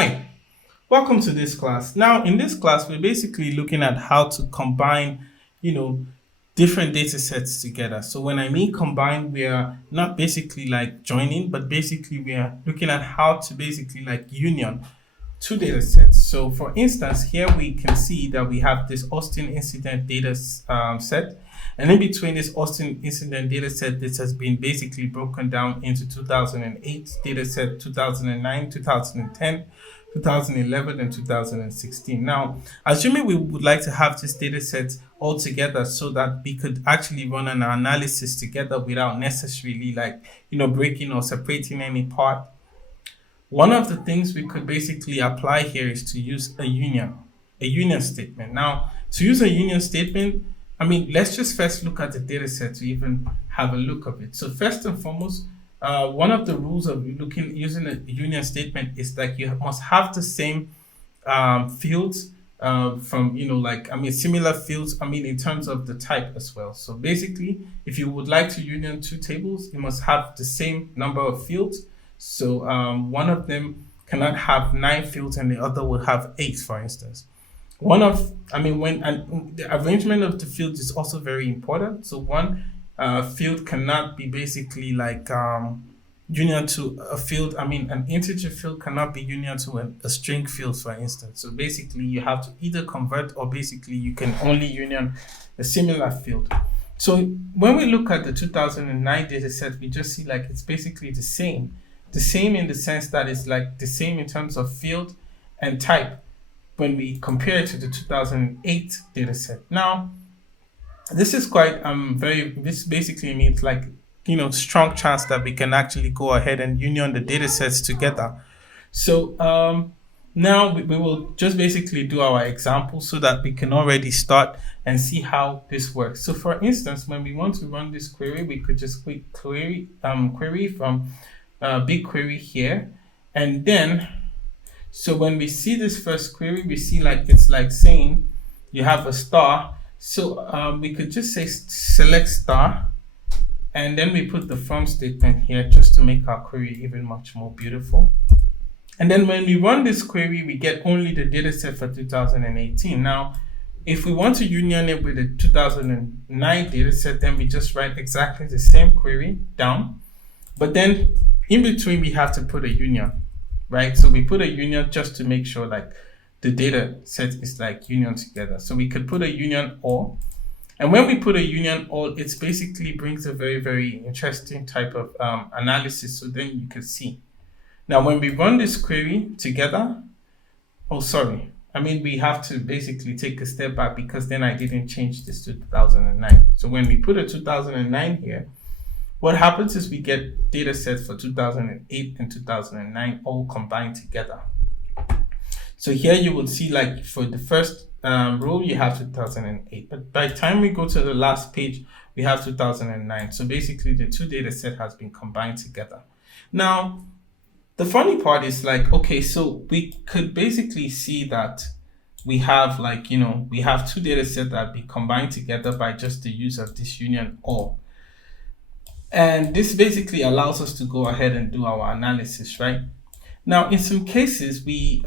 Hi, welcome to this class. Now, in this class, we're basically looking at how to combine, you know, different data sets together. So when I mean combine, we are not basically like joining, but basically we are looking at how to basically like union two data sets. So for instance, here we can see that we have this Austin incident data set. And in between this Austin incident data set, this has been basically broken down into 2008 data set, 2009, 2010, 2011, and 2016. Now, assuming we would like to have this data set all together so that we could actually run an analysis together without necessarily breaking or separating any part. One of the things we could basically apply here is to use a union statement. Now, to use a union statement, let's just first look at the data set to even have a look of it. So first and foremost, one of the rules of using a union statement is that you must have the same fields similar fields, in terms of the type as well. So basically, if you would like to union two tables, you must have the same number of fields. So one of them cannot have 9 fields and the other will have 8, for instance. The arrangement of the fields is also very important. So one field cannot be basically union to a field. An integer field cannot be union to a string field, for instance. So basically, you have to either convert or basically you can only union a similar field. So when we look at the 2009 data set, we just see it's basically the same. The same in the sense that it's the same in terms of field and type when we compare it to the 2008 data set. Now, this is quite this basically means strong chance that we can actually go ahead and union the data sets together. So now we will just basically do our example so that we can already start and see how this works. So for instance, when we want to run this query, we could just click query from Bigquery here, and then so when we see this first query, we see it's saying you have a star. So we could just say select star, and then we put the from statement here just to make our query even much more beautiful. And then when we run this query, we get only the data set for 2018. Now, if we want to union it with the 2009 data set, then we just write exactly the same query down, but then in between, we have to put a union, right? So we put a union just to make sure the data set is union together. So we could put a union all. And when we put a union all, it basically brings a very, very interesting type of analysis. So then you can see. Now, when we run this query together, we have to basically take a step back because then I didn't change this to 2009. So when we put a 2009 here, what happens is we get data sets for 2008 and 2009 all combined together. So here you will see for the first row, you have 2008. But by the time we go to the last page, we have 2009. So basically the two data set has been combined together. Now, the funny part is so we could basically see that we have we have two data sets that be combined together by just the use of this union all. And this basically allows us to go ahead and do our analysis, right? Now, in some cases, we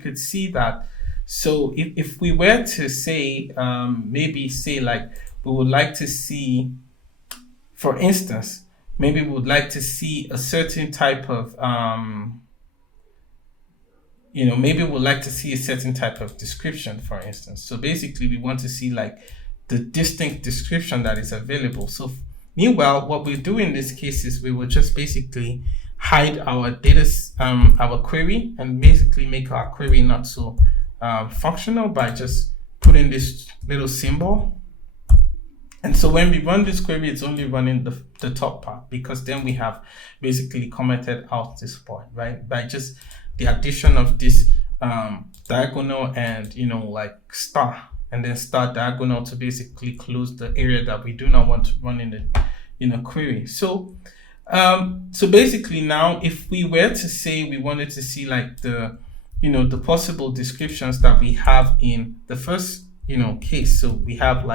could see that. So if we were to say, we would like to see, for instance, maybe we would like to see a certain type of, maybe we would like to see a certain type of description, for instance. So basically, we want to see the distinct description that is available. So meanwhile, what we do in this case is we will just basically hide our our query and basically make our query not so functional by just putting this little symbol. And so when we run this query, it's only running the top part because then we have basically commented out this part, right? By just the addition of this diagonal and star. And then start diagonal to basically close the area that we do not want to run in a query. So basically now, if we were to say we wanted to see the possible descriptions that we have in the first case. So we have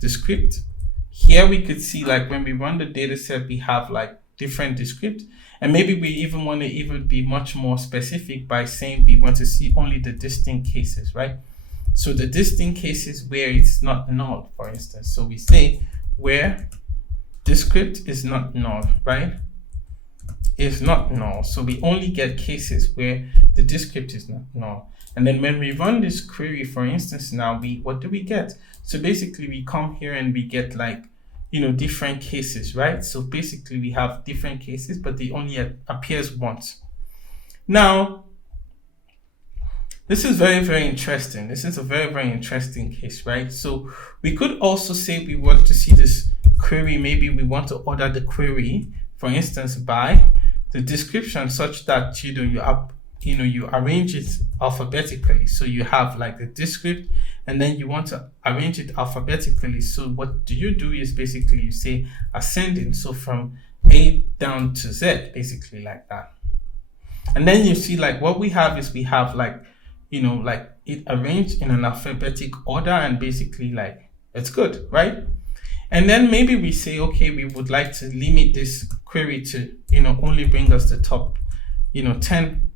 the script here. We could see when we run the data set, we have different descript, And maybe we even want to even be much more specific by saying we want to see only the distinct cases, right? So the distinct cases where it's not null, for instance. So we say where this script is not null, right? Is not null. So we only get cases where the descript is not null. And then when we run this query, for instance, now what do we get? So basically we come here and we get like, different cases, right? So basically we have different cases, but they only appears once. Now, this is very, very interesting. This is a very, very interesting case, right? So we could also say we want to see this query. Maybe we want to order the query, for instance, by the description such that, you arrange it alphabetically. So you have like the descript, and then you want to arrange it alphabetically. So what do is basically you say ascending. So from A down to Z, basically like that. And then you see like what we have is we have like, like it arranged in an alphabetic order, and basically like it's good, right? And then maybe we say, okay, we would like to limit this query to, only bring us the top, 10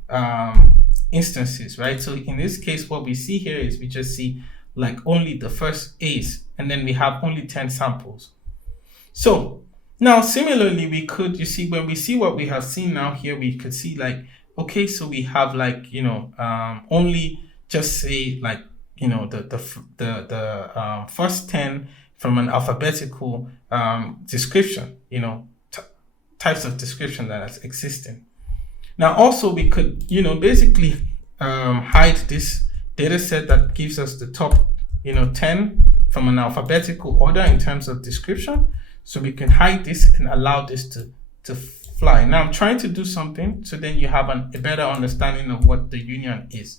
instances, right? So in this case, what we see here is we just see like only the first A's, and then we have only 10 samples. So now similarly, we could, when we see what we have seen now here, we could see like, okay, so we have like, only just say like, the first 10 from an alphabetical description, types of description that is existing. Now also we could, basically hide this data set that gives us the top, 10 from an alphabetical order in terms of description. So we can hide this and allow this to fly. Now I'm trying to do something so then you have a better understanding of what the union is.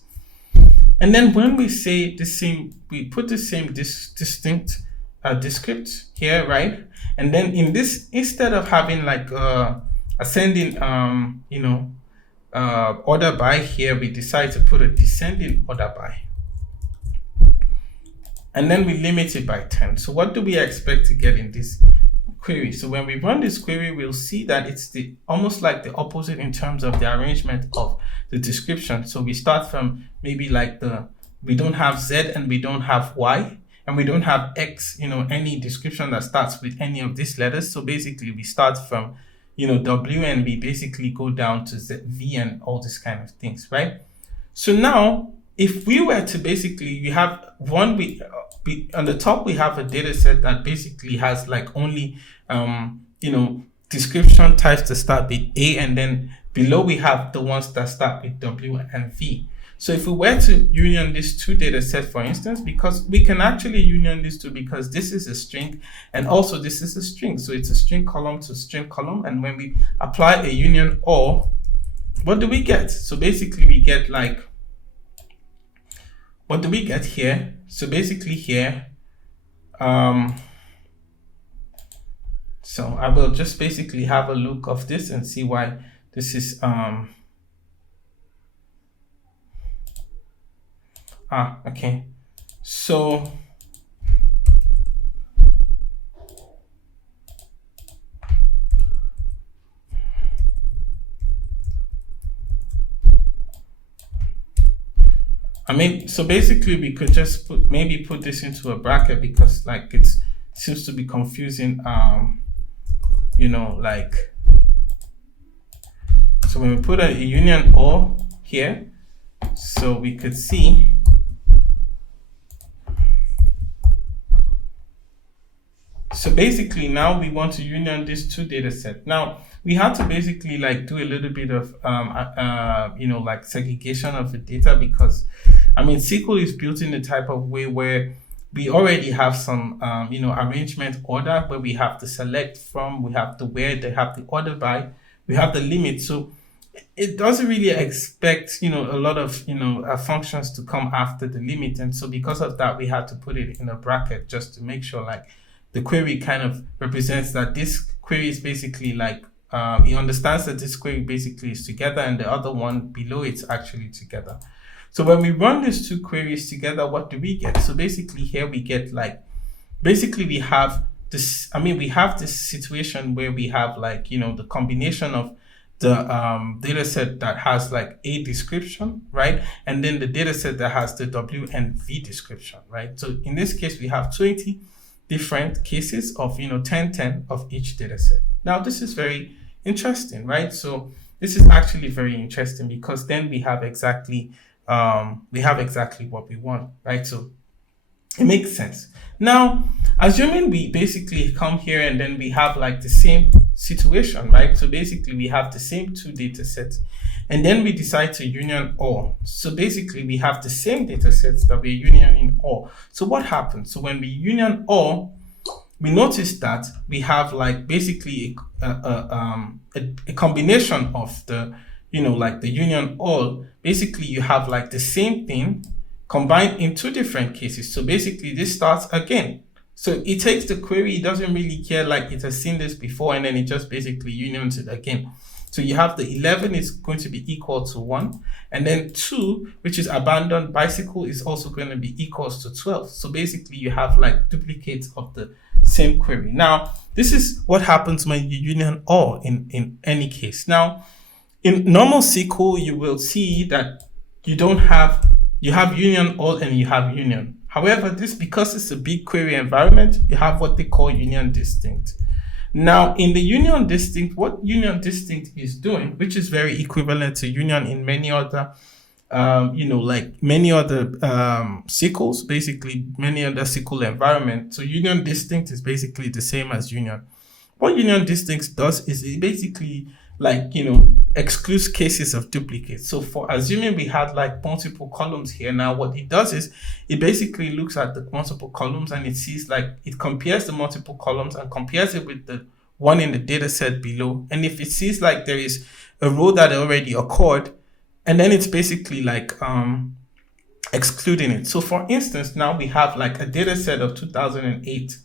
And then when we say the same, we put the same distinct descript here, right? And then in this, instead of having like ascending order by here, we decide to put a descending order by, and then we limit it by 10. So what do we expect to get in this query? So when we run this query, we'll see that it's almost like the opposite in terms of the arrangement of the description. So we start from maybe like we don't have Z and we don't have Y, and we don't have X, any description that starts with any of these letters. So basically we start from, W, and we basically go down to Z, V, and all these kind of things, right? So now, if we were to basically, we have one, on the top, we have a data set that basically has like only, description types that start with A, and then below we have the ones that start with W and V. So if we were to union these two data sets, for instance, because we can actually union these two because this is a string and also this is a string. So it's a string column to string column. And when we apply a union OR, what do we get? So basically we get like, what do we get here? So basically here, so I will just basically have a look of this and see why this is, okay. So so basically we could just maybe put this into a bracket because like it seems to be confusing, like, so when we put a union OR here, so we could see, so basically now we want to union these two data sets. Now we have to basically like do a little bit of like segregation of the data because SQL is built in a type of way where we already have some arrangement order where we have to select from, we have the where, they have the order by, we have the limit. So it doesn't really expect a lot of functions to come after the limit, and so because of that we had to put it in a bracket just to make sure like the query kind of represents that this query is basically like it understands that this query basically is together and the other one below it's actually together. So when we run these two queries together, what do we get? So basically here we get like, basically we have this, we have this situation where we have like, the combination of data set that has like a description, right? And then the data set that has the W and V description, right? So in this case, we have 20 different cases of, 10 of each data set. Now, this is very interesting, right? So this is actually very interesting because then we have exactly what we want, right? So it makes sense. Now, assuming we basically come here and then we have like the same situation, right? So basically we have the same two data sets and then we decide to union all. So basically we have the same data sets that we're unioning all. So what happens? So when we union all, we notice that we have like basically a combination of the, like the union all. Basically you have like the same thing combined in two different cases. So basically this starts again. So it takes the query, it doesn't really care, like it has seen this before, and then it just basically unions it again. So you have the 11 is going to be equal to 1, and then 2, which is abandoned bicycle, is also going to be equals to 12. So basically you have like duplicates of the same query. Now, this is what happens when you union all in any case. Now, in normal SQL, you will see that you have union all and you have union. However, because it's a Bigquery environment, you have what they call union distinct. Now, in the union distinct, what union distinct is doing, which is very equivalent to union in many other, like many other SQLs, basically many other SQL environments. So union distinct is basically the same as union. What union distinct does is it basically excludes cases of duplicates. So for assuming we had like multiple columns here, now what it does is it basically looks at the multiple columns and it sees like it compares the multiple columns and compares it with the one in the data set below. And if it sees like there is a row that already occurred, and then it's basically like excluding it. So for instance, now we have like a data set of 2008.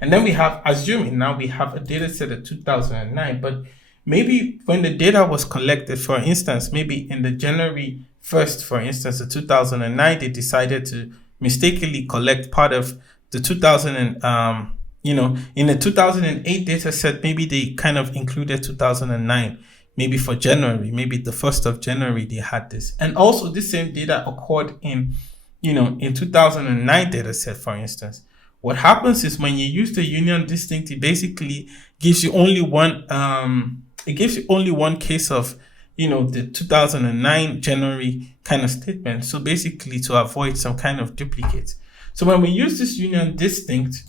And then we have, assuming now we have a data set of 2009, but maybe when the data was collected, for instance, maybe in the January 1st, for instance, of 2009, they decided to mistakenly collect part of the 2000 and, in the 2008 data set, maybe they kind of included 2009, maybe for January, maybe the 1st of January, they had this. And also this same data occurred in 2009 data set, for instance. What happens is when you use the union distinct, it basically gives you only one, case of, the 2009 January kind of statement. So basically to avoid some kind of duplicate. So when we use this union distinct,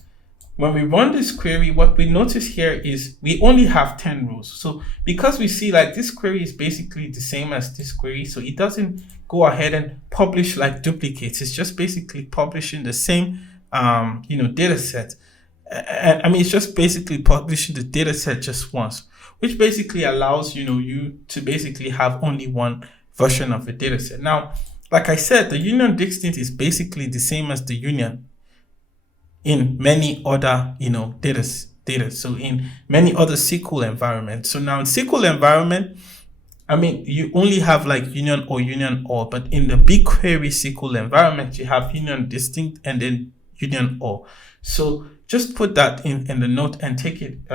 when we run this query, what we notice here is we only have 10 rows. So because we see like this query is basically the same as this query, so it doesn't go ahead and publish like duplicates. It's just basically publishing the same data set. And I mean, it's just basically publishing the data set just once, which basically allows, you to basically have only one version of the data set. Now, like I said, the union distinct is basically the same as the union in many other, data. So in many other SQL environments. So now in SQL environment, I mean, you only have like union or, but in the Bigquery SQL environment, you have union distinct and then union or. So just put that in the note and take it,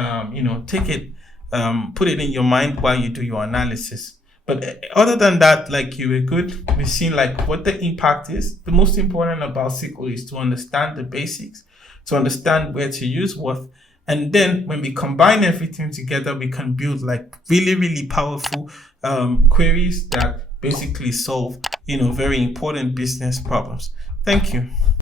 put it in your mind while you do your analysis. But other than that, like you were good. We've seen like what the impact is. The most important about SQL is to understand the basics, to understand where to use what. And then when we combine everything together, we can build like really, really powerful queries that basically solve, very important business problems. Thank you.